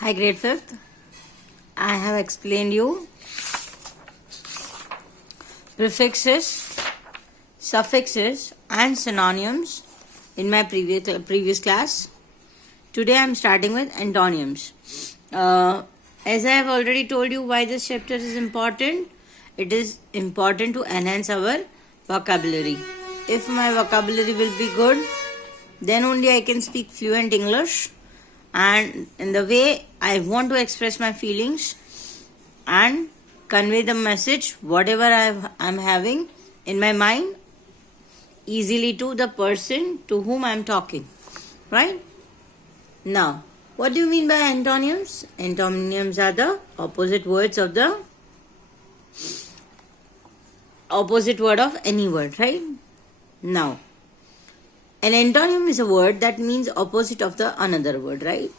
Hi grade 5th. I have explained you prefixes, suffixes and synonyms in my previous class. Today I am starting with antonyms. As I have already told you why this chapter is important, it is important to enhance our vocabulary. If my vocabulary will be good, then only I can speak fluent English, and in the way I want to express my feelings and convey the message whatever I'm having in my mind easily to the person to whom I'm talking. Right? Now, what do you mean by antonyms? Antonyms are the opposite words of the opposite word of any word, right? Now, an antonym is a word that means opposite of the another word, right?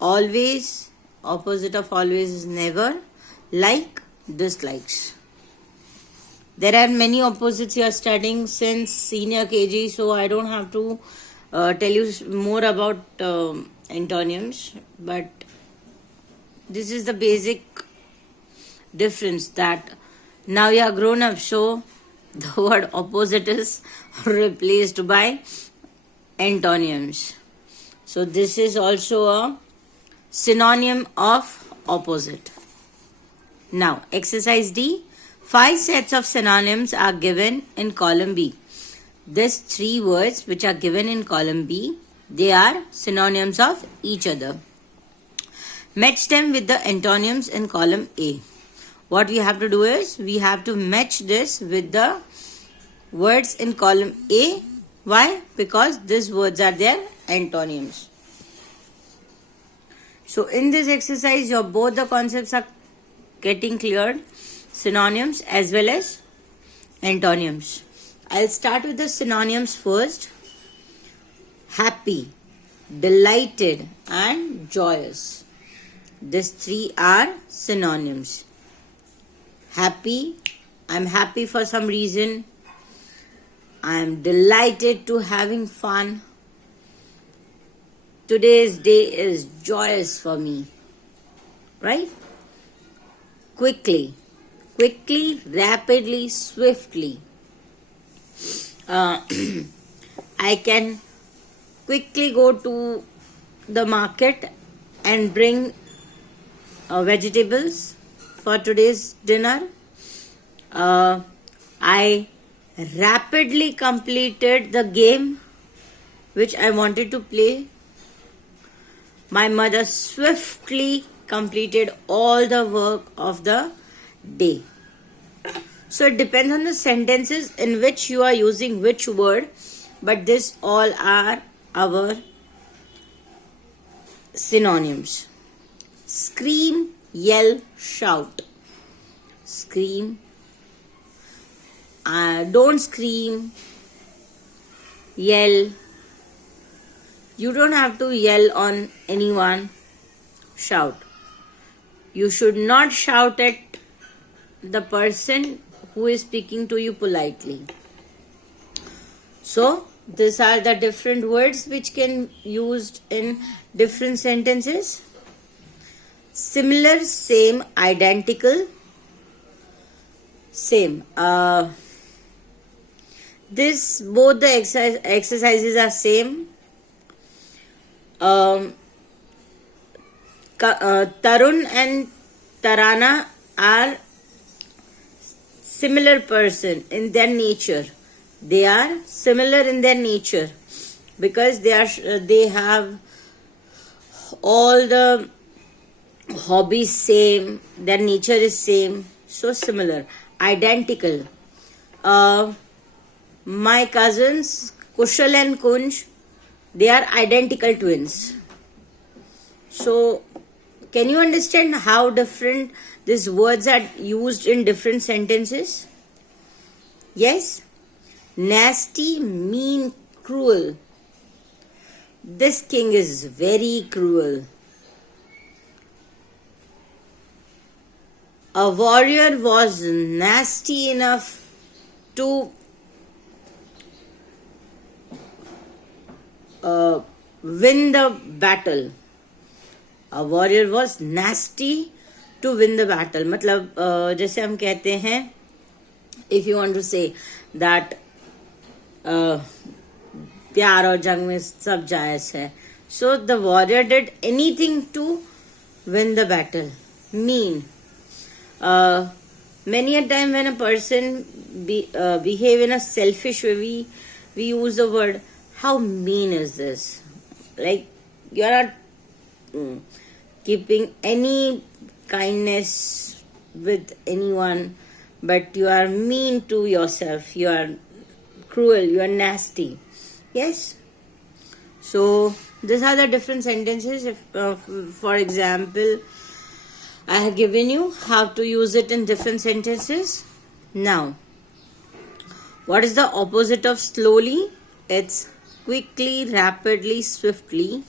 Always, opposite of always is never, like, dislikes. There are many opposites you are studying since senior KG, so I don't have to tell you more about antonyms, but this is the basic difference that now you are grown up, so the word opposite is replaced by antonyms. So this is also a synonym of opposite. Now, exercise D. 5 sets of synonyms are given in column B. These 3 words which are given in column B, they are synonyms of each other. Match them with the antonyms in column A. What we have to do is, we have to match this with the words in column A. Why? Because these words are their antonyms. So in this exercise, both the concepts are getting cleared, synonyms as well as antonyms. I'll start with the synonyms first. Happy, delighted and joyous. These 3 are synonyms. Happy, I'm happy for some reason. I'm delighted to having fun. Today's day is joyous for me. Right? Quickly, rapidly, swiftly. I can quickly go to the market and bring vegetables for today's dinner. I rapidly completed the game which I wanted to play. My mother swiftly completed all the work of the day. So it depends on the sentences in which you are using which word, but this all are our synonyms. Scream, yell, shout. Scream. Don't scream. Yell. You don't have to yell on anyone. Shout. You should not shout at the person who is speaking to you politely. So, these are the different words which can be used in different sentences. Similar, same, identical, same. This both the exercises are same. Tarun and Tarana are similar person in their nature. They are similar in their nature because they have all the hobbies same, their nature is same, so similar. Identical. My cousins Kushal and Kunj, they are identical twins. So can you understand how different these words are used in different sentences? Yes? Nasty, mean, cruel. This king is very cruel. A warrior was nasty enough to win the battle. A warrior was nasty to win the battle. मतलब जैसे हम कहते हैं, if you want to say that प्यार और जंग में सब जायज है. So the warrior did anything to win the battle. Mean. Many a time when a person behave in a selfish way, we use the word, how mean is this? Like, you are not keeping any kindness with anyone, but you are mean to yourself. You are cruel. You are nasty. Yes? So, these are the different sentences. If, for example, I have given you how to use it in different sentences. Now, what is the opposite of slowly? It's quickly, rapidly, swiftly.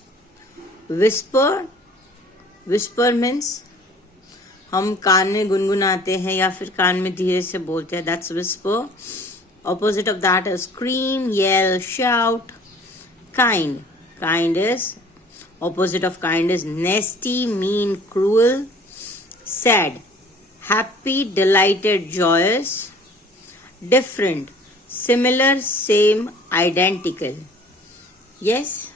Whisper. Whisper means हम कान में गुनगुनाते हैं या फिर कान में धीरे से बोलते हैं. That's whisper. Opposite of that is scream, yell, shout. Kind. Kind is, opposite of kind is nasty, mean, cruel. Sad. Happy, delighted, joyous. Different. Similar, same, identical. Yes?